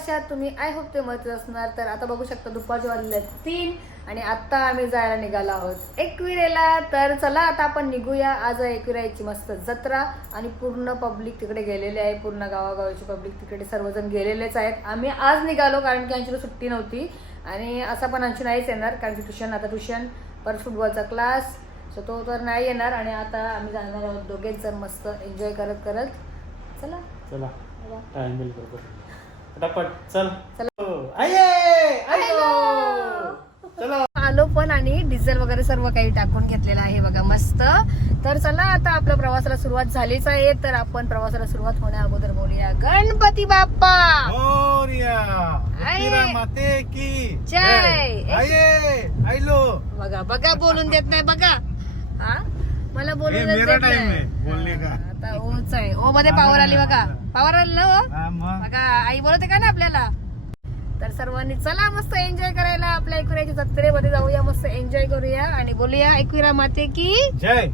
कशात तुम्ही I hope ते मत असणार. तर आता बघू शकता दुपारचे वाजले तीन आणि आता आम्ही जायला निघालो आहोत एकविरेला. तर चला आता आपण निघूया. आज आहे एकविराची मस्त जत्रा आणि पूर्ण पब्लिक तिकडे गेलेले आहे. पूर्ण गावागावाची पब्लिक तिकडे सर्वजण गेलेलेच आहेत. आम्ही आज निघालो कारण की अंशूला सुट्टी नव्हती. आणि असा पण अंशू नाहीच येणार कारण की ट्युशन आता ट्युशन परत फुटबॉलचा क्लास सो तो तर नाही येणार आणि आता आम्ही जाणार आहोत दोघेच जण मस्त एन्जॉय करत करत. चला. चला. चला. टाइम पटापट चल. चला. हो. आयो! चला. आलो पण आणि डिझेल वगैरे सर्व काही टाकून घेतलेलं आहे बघा मस्त. तर चला आता आपल्या प्रवासाला सुरुवात झालीच आहे तर आपण प्रवासाला सुरुवात होण्या अगोदर बोलूया. गणपती बाप्पा! जय. बघा बघा बोलून देत नाही बघा. हा? मला बोलून हे देत नाही. ओच आहे ओ मध्ये पावर आली बघा. पावर आली ना ओ. बघा आई बोलते का ना आपल्याला? तर सर्वांनी चला मस्त एन्जॉय करायला आपल्या एकविराच्या जत्रेमध्ये जाऊया मस्त एन्जॉय करूया आणि बोलूया एकविरा माते की जय.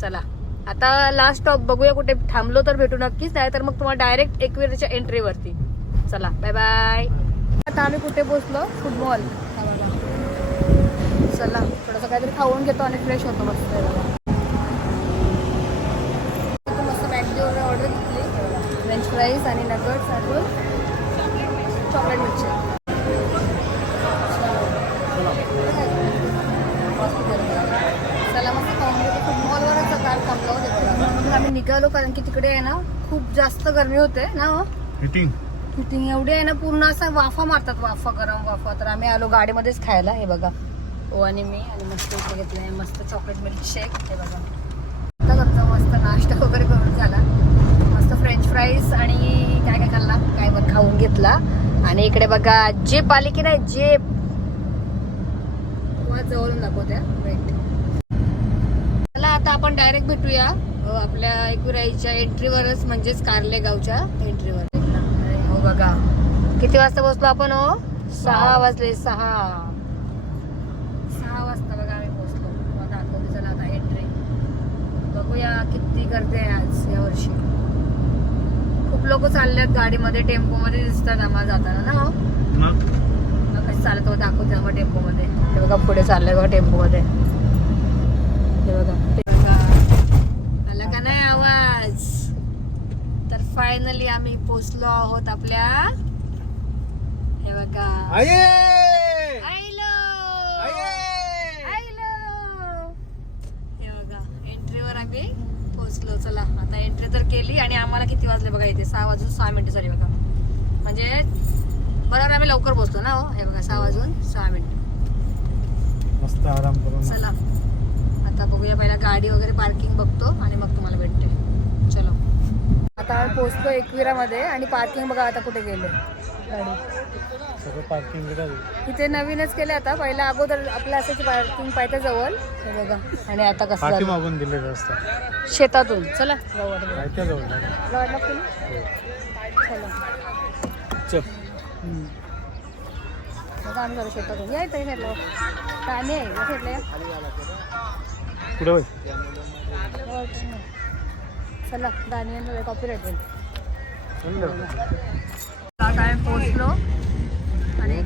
चला. आता लास्ट स्टॉप बघूया कुठे थांबलो तर भेटू नक्कीच नाही तर मग तुम्हाला डायरेक्ट एकविराच्या एंट्रीवरती चला बाय बाय आता आम्ही कुठे पोहोचलो? फुटबॉल चला थोडंसं काहीतरी खाऊन घेतो आणि फ्रेश होतो मस्त हे बघा. इथे मस्त मॅगी ऑर्डर घेतली फ्राईज आणि नगट्स अजून चॉकलेट मिल्कशेक चला मस्त कार थांबलो होते आम्ही निघालो कारण की तिकडे आहे ना खूप जास्त गरमी होते ना हो? फिटिंग फिटिंग एवढी आहे ना पूर्ण असं वाफा मारतात वाफा गरम वाफा. तर आम्ही आलो गाडीमध्येच खायला हे बघा. ओ आणि मी आणि मस्त इथे घेतलंय मस्त चॉकलेट मिल्क शेक हे बघा. आता मस्त नाश्ता वगैरे करून झाला. फ्रेंच फ्राईज आणि काय काय खाल्ला? काय पण खाऊन घेतला. आणि इकडे बघा जेप आली की नाही जेप जवळून दाखवत्या. वेट चला आता आपण डायरेक्ट भेटूया. आपल्या एकविराईच्या एंट्रीवरच म्हणजेच कारले गावच्या एंट्रीवर हो बघा. किती वाजता बसलो आपण हो? सहा वाजले सहा. सहा वाजता बघा आम्ही पोहोचलो. मग दाखवते चला आता एंट्री बघूया किती आहे आज या वर्षी. खूप लोक चाललेत गाडीमध्ये टेम्पो मध्ये दिसतात आम्हाला जाताना. ना हो? मग? कसं चालत होतं? दाखवते मग टेम्पो मध्ये हे बघा पुढे चाललंय बघा टेम्पो मध्ये हे बघा. हे बघा. आला का नाही आवाज? तर फायनली आम्ही पोचलो आहोत आपल्या हे बघा आये आयलो आये आयलो हे बघा एंट्रीवर आम्ही पोहोचलो चला आता एंट्री तर केली आणि आम्हाला किती वाजले बघा इथे सहा वाजून सहा मिनिटं झाली बघा. म्हणजे बरोबर आम्ही लवकर पोहोचलो ना हो. हे बघा सहा वाजून सहा मिनिटं. मस्त आराम करून. चला. आता बघूया पहिला गाडी वगैरे पार्किंग बघतो आणि मग तुम्हाला भेटते. चलो. आता पोहोचलो एकविरामध्ये आणि पार्किंग बघा आता कुठे गेले गाडी सगळं पार्किंग इथे नवीनच केले आता. पहिला अगोदर आपल्या असायची पार्किंग पाहिजे जवळ. हे बघा. आणि आता कसं पाठी झालं? मागून दिले रस्ता. शेतातून. चला. जाऊ आता बघा. माहिती जवळ. तुला वाटलं की नाही? चला. चल. हम्म. बघा आम्ही झालं शेतातून. या इथे घेतलं पाणी आहे? या साईडला या. पुढे होय. हो, चला दाणी कॉपी राईट आता आम्ही पोहोचलो. आणि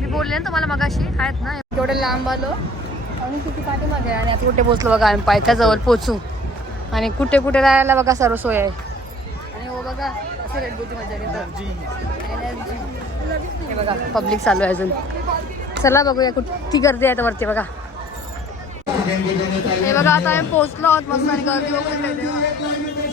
मी बोलले ना तुम्हाला मगाशी आहेत ना? एवढे लांब आलो. आणि किती पाठीमागे आहे? आणि आता कुठे पोहोचलो बघा आम्ही? पायथ्याजवळ पोचू आणि कुठे कुठे राहायला बघा सर्व सोय आहे. आणि हो बघा असे रेडबुटी मजा घेतात Energy. हे बघा पब्लिक चालू आहे अजून. चला बघूया कुठे गर्दी आहे वरती बघा. हे बघा आता आम्ही पोहोचलो आहोत मस्त गर्दी बघू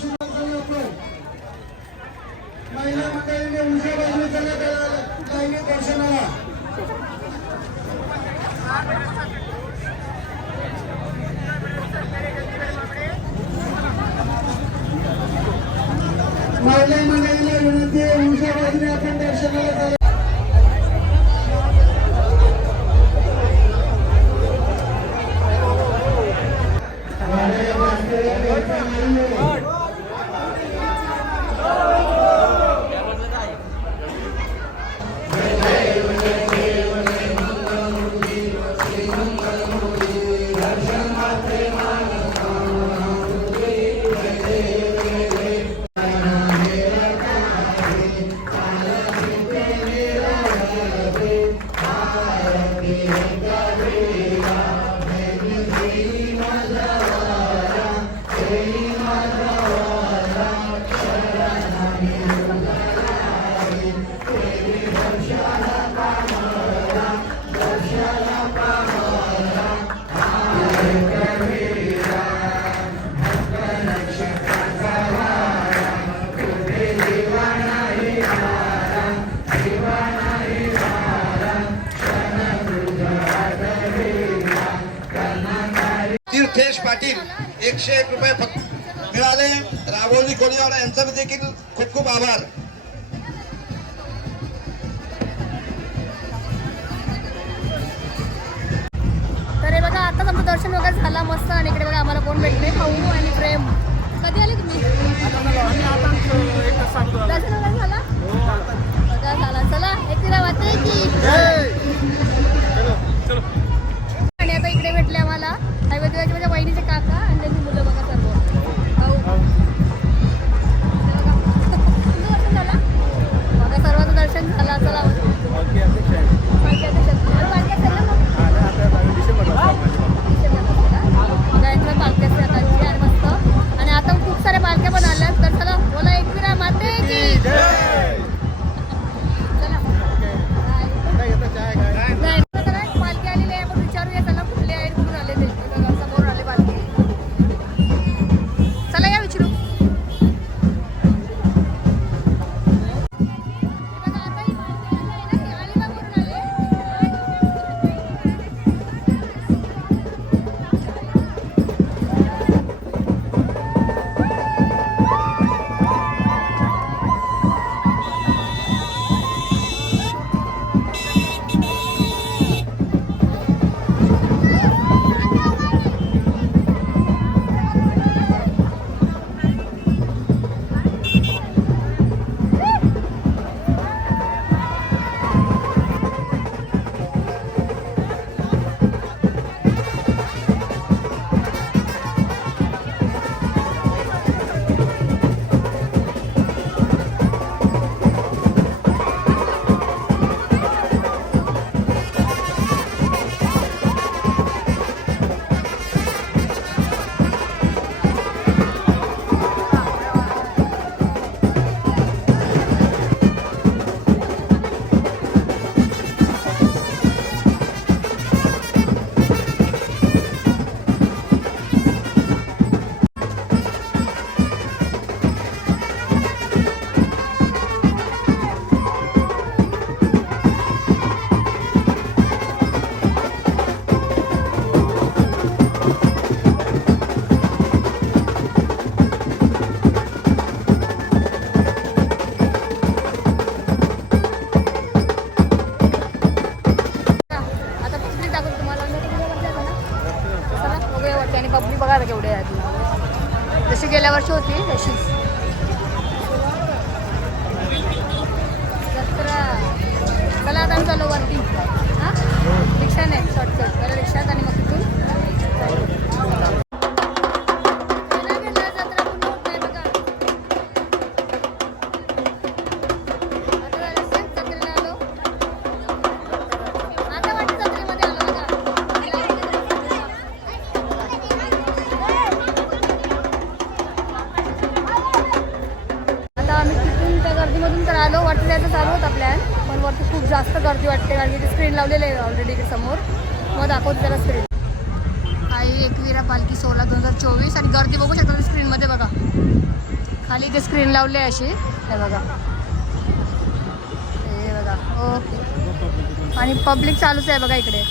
लाख रुपये फक्त मिळाले. राबवली कोळीवाडा यांचा देखील खूप खूप आभार. तर हे बघा आताच आमचं दर्शन वगैरे झालं मस्त आणि इकडे बघा आम्हाला कोण भेटले भाऊ आणि प्रेम. कधी आले तुम्ही? दर्शन वगैरे झाला? बघा झाला. चला एकदा वाटते की आणि आता इकडे भेटले आम्हाला. नैवेद्याचे माझ्या वहिनीचे काका आणि त्यांची मुलं. दर्शन लावले आहे अशी हे बघा. हे बघा. ओके. आणि पब्लिक चालूच आहे बघा इकडे.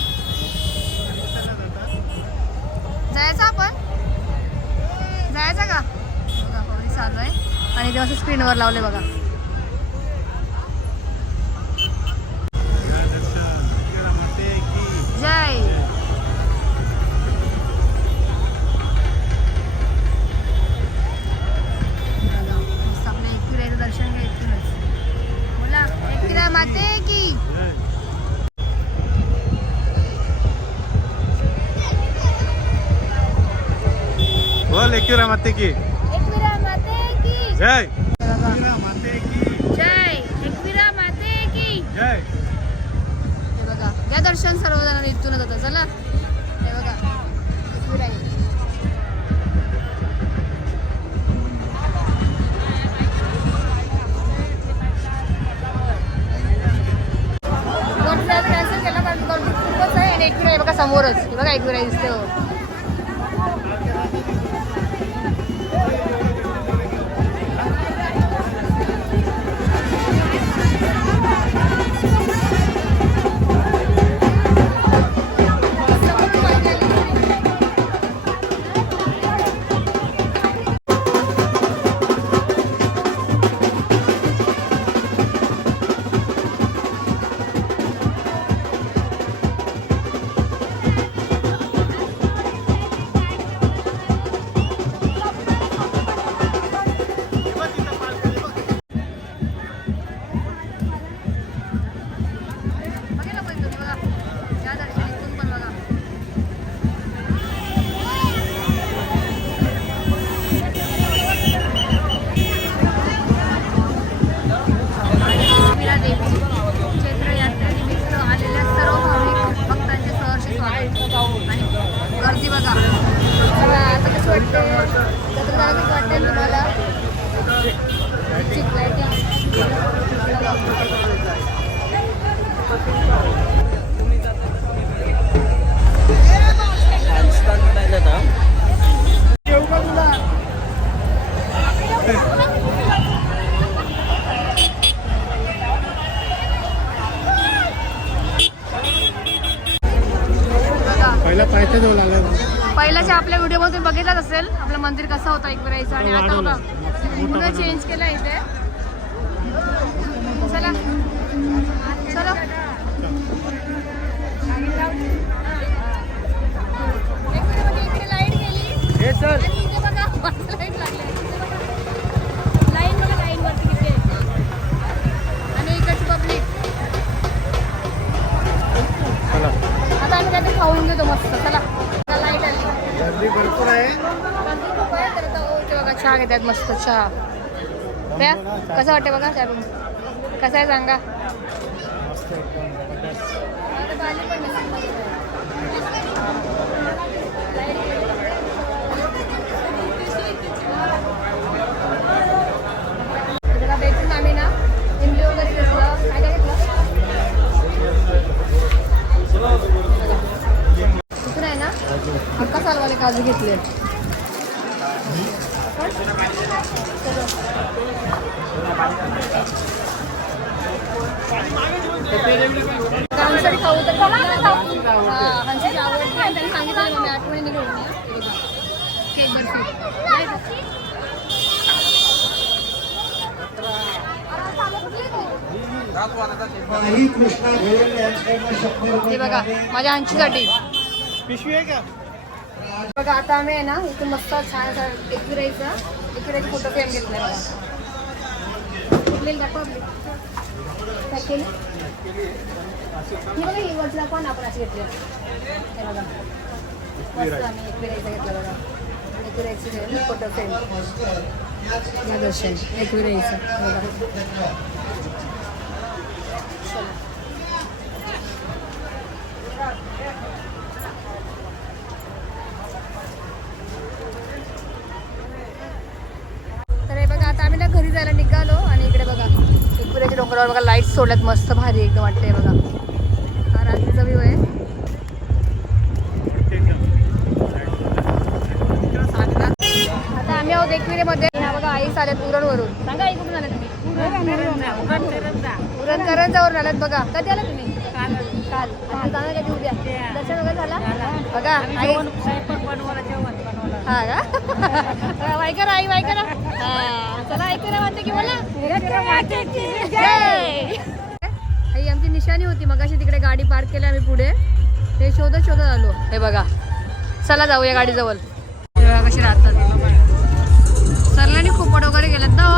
जायचं आपण? जायचं का? बघा पब्लिक चालू आहे. आणि तेव्हा स्क्रीनवर लावले बघा. जय. माते की? एकविरा माते की। जय। बघा. माते की जय। एकविरा माते की। जय। हे बघा या दर्शन सर्वजण इथूनच होतं चला. हे बघा आज cancel केलं कारण गर्दी खूपच आहे आणि एकविरा आहे बघा समोरच. हे बघा एकविरा दिसते पहिला आपल्या व्हिडिओमध्ये बघितलंच असेल आपलं मंदिर कसं होतं एकविरायचं आणि आता बघा. पूर्ण चेंज केला इथे. घेतात मस्त चहा. त्या कसं वाटते बघा त्या कसं आहे सांगा. आम्ही ना इमली वगैरे घेतलं. काय काय घेतलं? इकडे आहे ना सालवाले काजू घेतले खाऊ तर आवडते आणि त्यांनी सांगितलं मी घेऊन या केक बर्फी हे बघा माझ्या हंशीसाठी पिशवी आहे का? बघा आता आम्ही आहे ना इथे मस्त छान असा एकविराईचा एकविराईचा फोटो फ्रेम घेतलाय बघा. कुठली दाखवा आपली काय केली? ही बघा ही वजला पण आपण अशी घेतली हे बघा. मस्त आम्ही एकविराईचा घेतला बघा. एकविराईची फोटो फ्रेम या दर्शन एकविराईचं बघा चला तर हे बघा आता आम्ही ना घरी जायला निघालो आणि इकडे बघा एकपुऱ्याच्या डोंगरावर बघा लाइट सोडल्यात मस्त भारी एकदम वाटते बघा. हा रात्रीचा व्ह्यू आहे. आता आम्ही आहोत एकविरेमध्ये. बघा आई आल्यात उरणवरून. सांगा आई कुठून आल्या तुम्ही? उरण करंजावरून आल्यात बघा. कधी आला तुम्ही? काल. जाणार कधी उद्या. दर्शन वगैरे झाला? बघा आई हा का आई हा. चला ऐकरा म्हणते की बोला. जय. ही आमची निशाणी होती. मगाशी तिकडे गाडी पार्क केली आम्ही पुढे. ते शोधत शोधत आलो. हे बघा. चला जाऊया गाडीजवळ. हे बघा कशी राहतात. सरल्याने खोपट वगैरे गेलेत ना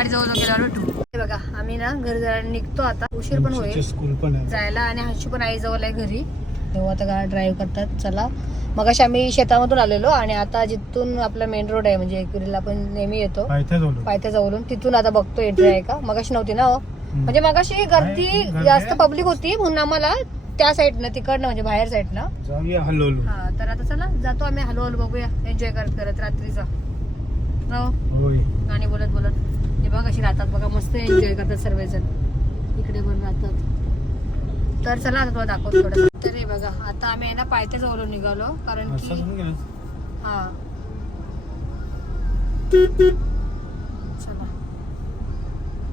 गाडी जवळ गेल्यावर भेटू. बघा आम्ही ना घरी जायला निघतो आता. उशीर पण होईल. स्कूल पण जायला आणि हर्षी पण आई जवळ आहे घरी. तेव्हा आता गाडी ड्राईव्ह करतात. चला. मग आम्ही शेतामधून आलेलो आणि आता जिथून आपला मेन रोड आहे म्हणजे एकविरीला आपण नेहमी येतो. पायथ्या जवळ पायथ्या जवळून तिथून आता बघतो एंट्री आहे का? मगाशी नव्हती ना हो? म्हणजे मगाशी गर्दी जास्त. पब्लिक होती म्हणून आम्हाला त्या साईडनं तिकडनं म्हणजे बाहेर साईडनं हा तर आता चला जातो आम्ही हलू हलू बघूया. एन्जॉय करत करत रात्रीचा. गाणी बोलत बोलत. हे बघा कशी राहतात बघा मस्त एन्जॉय करतात सर्वजण. इकडे पण राहतात. तर चला आता तुला दाखवतो थोडं तर हे बघा आता आम्ही आहे ना पायथ्या जवळून निघालो कारण की हा. चला.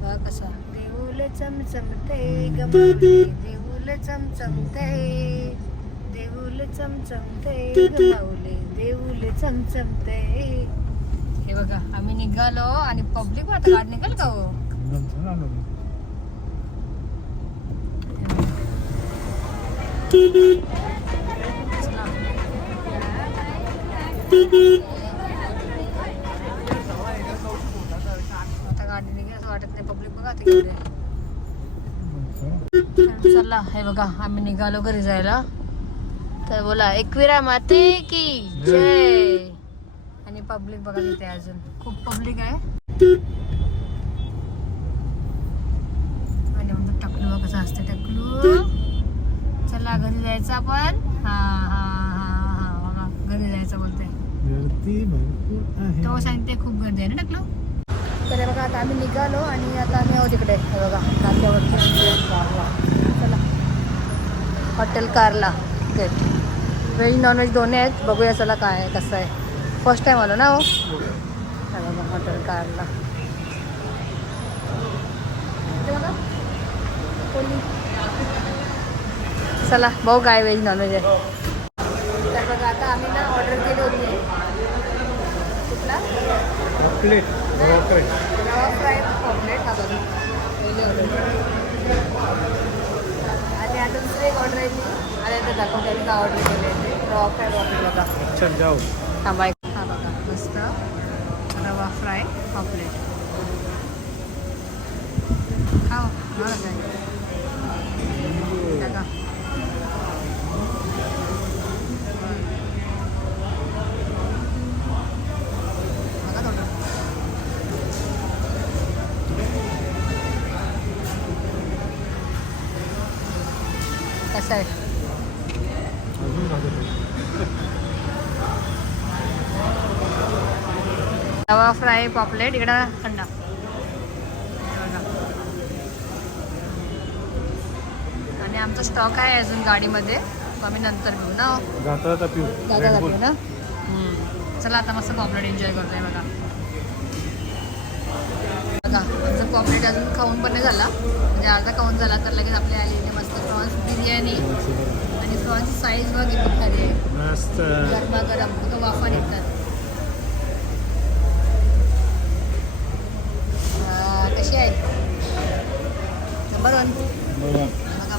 बघा कसा. देऊल चमचमते देऊल चमचमते. देऊल चमचमते गमावले देऊल चमचमते. हे बघा आम्ही निघालो आणि पब्लिक आता गाडी निघाल का हो नंतर आलो मी. चला. आता गाडी निघेल असं वाटत नाही पब्लिक बघा आता किती आहे. चला हे बघा आम्ही निघालो घरी जायला तर बोला एकविरा माते की जय पब्लिक बघा तिथे अजून. खूप पब्लिक आहे. आणि म्हणतो टकलू बघ कसं असते टकलू. चला घरी जायचं आपण. हा हा हा हा घरी जायचं बोलते. तो सांगते खूप गर्दी आहे ना टकलू? तर बघा आता आम्ही निघालो आणि आता आम्ही आहोत इकडे. हे बघा चला. Hotel Karla. Gate veg non veg दोन्ही आहेत. बघूया चला काय आहे कसं आहे. फर्स्ट टाईम आलो ना हो. हॉटेल कारला चला भाऊ काय व्हेज नॉनव्हेज आहे. तर बघा आता आम्ही ना ऑर्डर केली होती. कुठला? प्लेट रॉकेट रवा फ्राय ऑमलेट हा बघा. आणि आता दुसरी एक ऑर्डर आहे. ती आल्या तर दाखवते का ऑर्डर केले. रवा फ्राय ऑर्डर बघा. अच्छा जाऊ. थांबा एक हा बघा मस्त रवा फ्राय फ्राय पॉपलेट इकडं थंडा. आणि आमचा स्टॉक आहे अजून गाडीमध्ये. तो आम्ही नंतर घेऊ ना. जाता पिऊ. ना. चला आता मस्त पॉपलेट एन्जॉय करतोय बघा. बघा आमचं पॉपलेट अजून खाऊन पण नाही झाला. म्हणजे अर्धा खाऊन झाला तर लगेच आपल्या आलेली मस्त प्रॉन्स बिर्याणी आणि प्रॉन्स साईज बघ किती भारी आहे. मस्त. गरमागरम फक्त वाफा निघतात हा, कशी आहे बघा.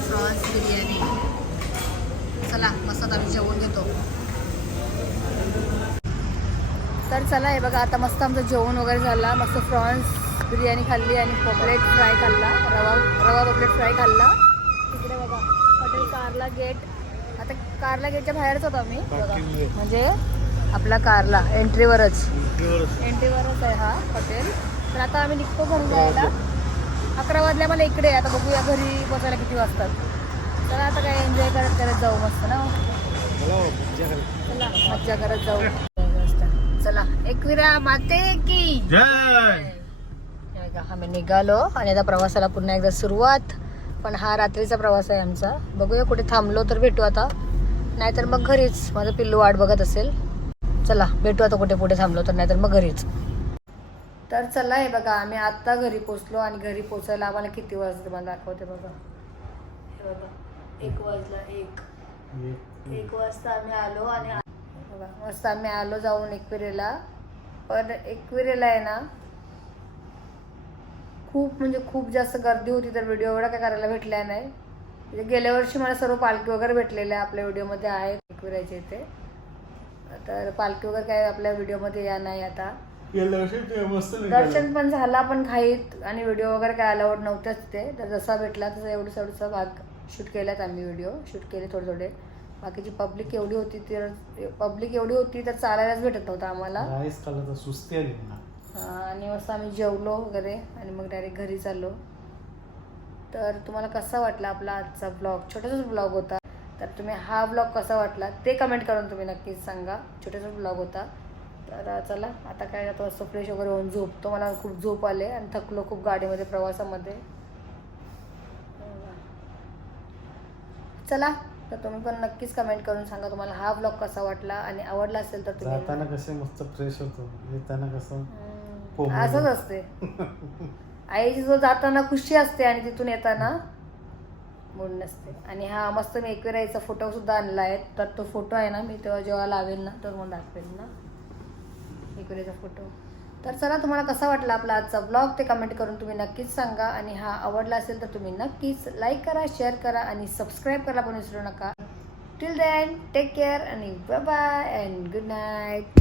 प्रॉन्स बिर्याणी. चला मस्त आम्ही जेवण घेतो. तर चला हे बघा आता मस्त आमचं जेवण वगैरे झाला. मस्त प्रॉन्स बिर्याणी खाल्ली आणि पॉपलेट फ्राय खाल्ला. रवा रवा पॉपलेट फ्राय खाल्ला. तिकडे बघा हॉटेल कारला गेट. आता कारला गेटच्या बाहेरच होतो आम्ही. बघा. म्हणजे आपला कारला एंट्रीवरच एंट्रीवरच आहे हा हॉटेल. तर आता आम्ही निघतो घरी जायला. अकरा वाजल्या मला इकडे आता बघूया घरी पोचायला किती वाजतात. चला आता काय एन्जॉय करत करत जाऊ मस्त ना हो, करा. चला मज्जा करत जाऊ. चला एकविरा माते की. हे आम्ही निघालो आणि आता प्रवासाला पुन्हा एकदा सुरुवात. पण हा रात्रीचा प्रवास आहे आमचा. बघूया कुठे थांबलो तर भेटू आता. नाहीतर मग घरीच. माझं पिल्लू वाट बघत असेल. चला भेटू आता कुठे पुढे थांबलो तर. नाहीतर मग घरीच. तर चला हे बघा आम्ही आत्ता घरी पोचलो आणि घरी पोचायला आम्हाला किती वाजले तुम्हाला दाखवते बघा. हे बघा एक वाजला एक. एक वाजता आम्ही आलो आणि बघा मस्त आम्ही आलो जाऊन एकविरेला. पण एकविरेला आहे ना खूप म्हणजे खूप जास्त गर्दी होती तर व्हिडिओ एवढा काय करायला भेटला नाही. म्हणजे गेल्या वर्षी मला सर्व पालखी वगैरे भेटलेल्या आपल्या व्हिडिओमध्ये आहेत एकविराचे इथे. तर पालखी वगैरे काय आपल्या व्हिडिओमध्ये या नाही आता. गेल्या वर्षी ते मस्त निघालं. दर्शन पण झाला पण घाईत आणि व्हिडिओ वगैरे काय अलाउड नव्हतेच ते तर जसा भेटला तसा एवढं एवढंसा भाग शूट केल्यात आम्ही व्हिडिओ शूट केले थोडे थोडे बाकीची पब्लिक एवढी होती तर पब्लिक एवढी होती तर चालायलाच भेटत नव्हतं आम्हाला. राईस खाल्लं तर सुस्ती आली ना हा, आणि मस्त आम्ही जेवलो वगैरे. आणि मग डायरेक्ट घरी चाललो. तर तुम्हाला कसा वाटला आपला आजचा ब्लॉग छोटासाच ब्लॉग होता. तर तुम्ही हा ब्लॉग कसा वाटला ते कमेंट करून तुम्ही नक्कीच सांगा. छोटासा ब्लॉग होता. तर चला आता काय आता मस्त फ्रेश वगैरे होऊन झोपतो मला खूप झोप आले आणि थकलो खूप गाडीमध्ये प्रवासामध्ये. चला तर तुम्ही पण नक्कीच कमेंट करून सांगा तुम्हाला हा ब्लॉग कसा वाटला आणि आवडला असेल तर तुम्ही जाताना कसे मस्त फ्रेश होतो येताना कसं पोहून असंच असते. आईची जो जाताना खुशी असते आणि तिथून येताना मूड नसते. आणि हा मस्त मी एकविराईचा फोटो सुद्धा आणला आहे तर तो फोटो आहे ना मी तेव्हा जेव्हा लावेल ना तर मग दाखवेल ना. एकविराईचा फोटो तर चला तुम्हाला कसा वाटला आपला आजचा ब्लॉग ते कमेंट करून तुम्ही नक्कीच सांगा. आणि हा आवडला असेल तर तुम्ही नक्कीच लाईक करा शेअर करा आणि सबस्क्राईब करायला पण विसरू नका. टिल दॅन टेक केअर आणि bye bye and good night